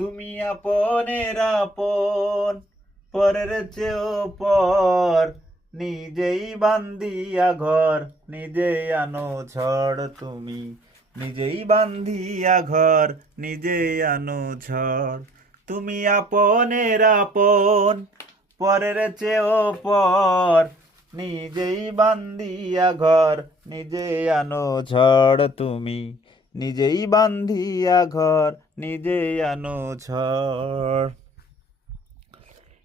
তুমি আপনের আপন, পরের চেয়েও পর। নিজেই বান্ধিয়া ঘর, নিজেই আনো ঝড় তুমি। নিজেই বান্ধিয়া ঘর, নিজেই আনো ঝড়। তুমি আপনের আপন, পরের চেয়েও পর। নিজেই বান্ধিয়া ঘর নিজে আনো ঝড় তুমি। নিজেই বান্ধিয়া ঘর, নিজেই আনো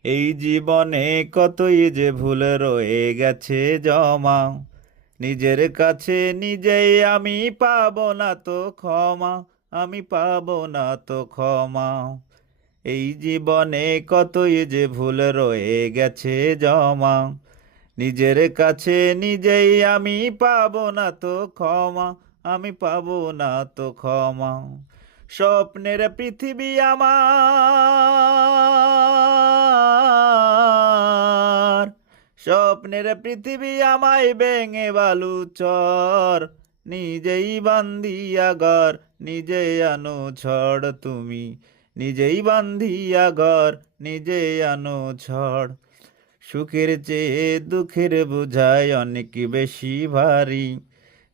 এই জীবনে কতই যে ভুল রয়ে গেছে জমা, নিজের কাছে নিজেই আমি পাব না তো ক্ষমা, আমি পাব না তো ক্ষমা। এই জীবনে কতই যে ভুল রয়ে গেছে জমা, নিজের কাছে নিজেই আমি পাব না তো ক্ষমা আমি পাব না তো ক্ষমা। স্বপ্নের পৃথিবী আমার। স্বপ্নের পৃথিবী আমায় বেঙে বালু চর। নিজেই বান্ধিয়া ঘর, নিজে আনো ছড় তুমি। নিজেই বান্ধিয়া ঘর, নিজে আনো ছড় সুখের চেয়ে দুঃখের বোঝায় অনেক বেশি ভারী।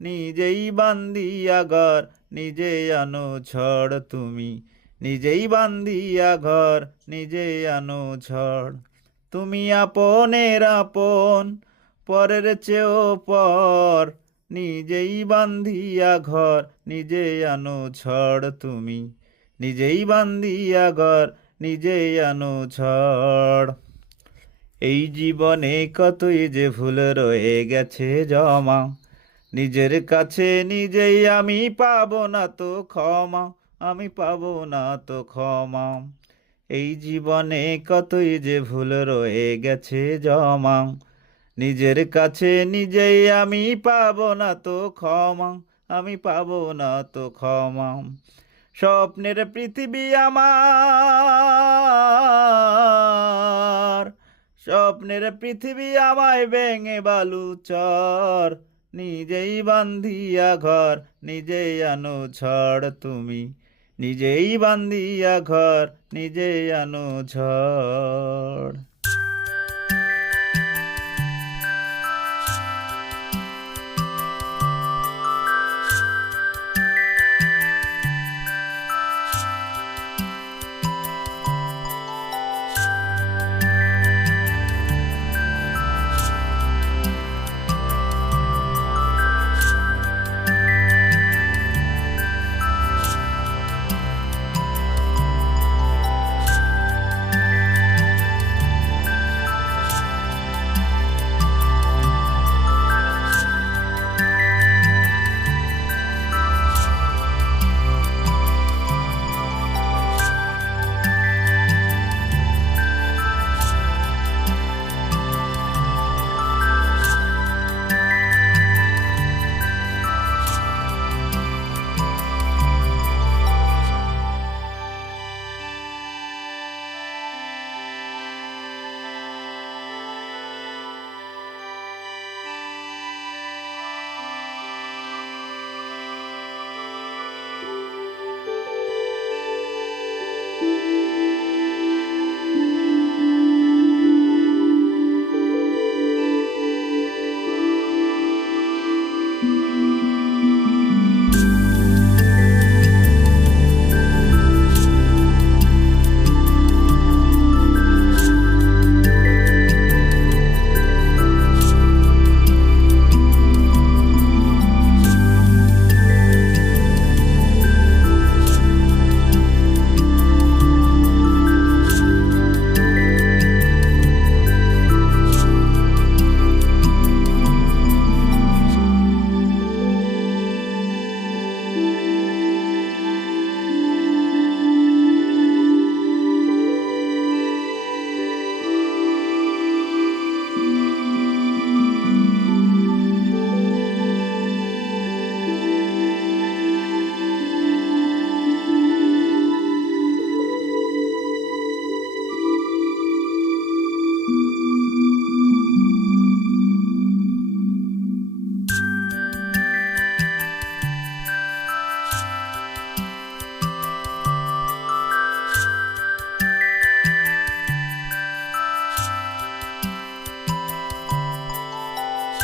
নিজেই বান্দিয়া ঘর নিজে আনো ছড় তুমি। নিজেই বান্দিয়া ঘর নিজে আনো ছড় তুমি আপনের আপন, পরের চেয়েও পর। নিজেই বান্ধিয়া ঘর নিজে আনো ছড় তুমি। নিজেই বান্ধিয়া ঘর নিজে আনো ছড় এই জীবনে কতই যে ভুল রয়ে গেছে জমা। নিজের কাছে নিজেই আমি পাবো না তো ক্ষমা, আমি পাবো না তো ক্ষমা। এই জীবনে কতই যে ভুল রয়ে গেছে জমা, নিজের কাছে নিজেই আমি পাবো না তো ক্ষমা, আমি পাবো না তো ক্ষমা। স্বপ্নের পৃথিবী আমার, স্বপ্নের পৃথিবী আমায় ভেঙে বালু চর নিজেই বান্ধিয়া ঘর নিজেই আনো ঝড় তুমি। নিজেই বান্ধিয়া ঘর নিজেই আনো ঝড়।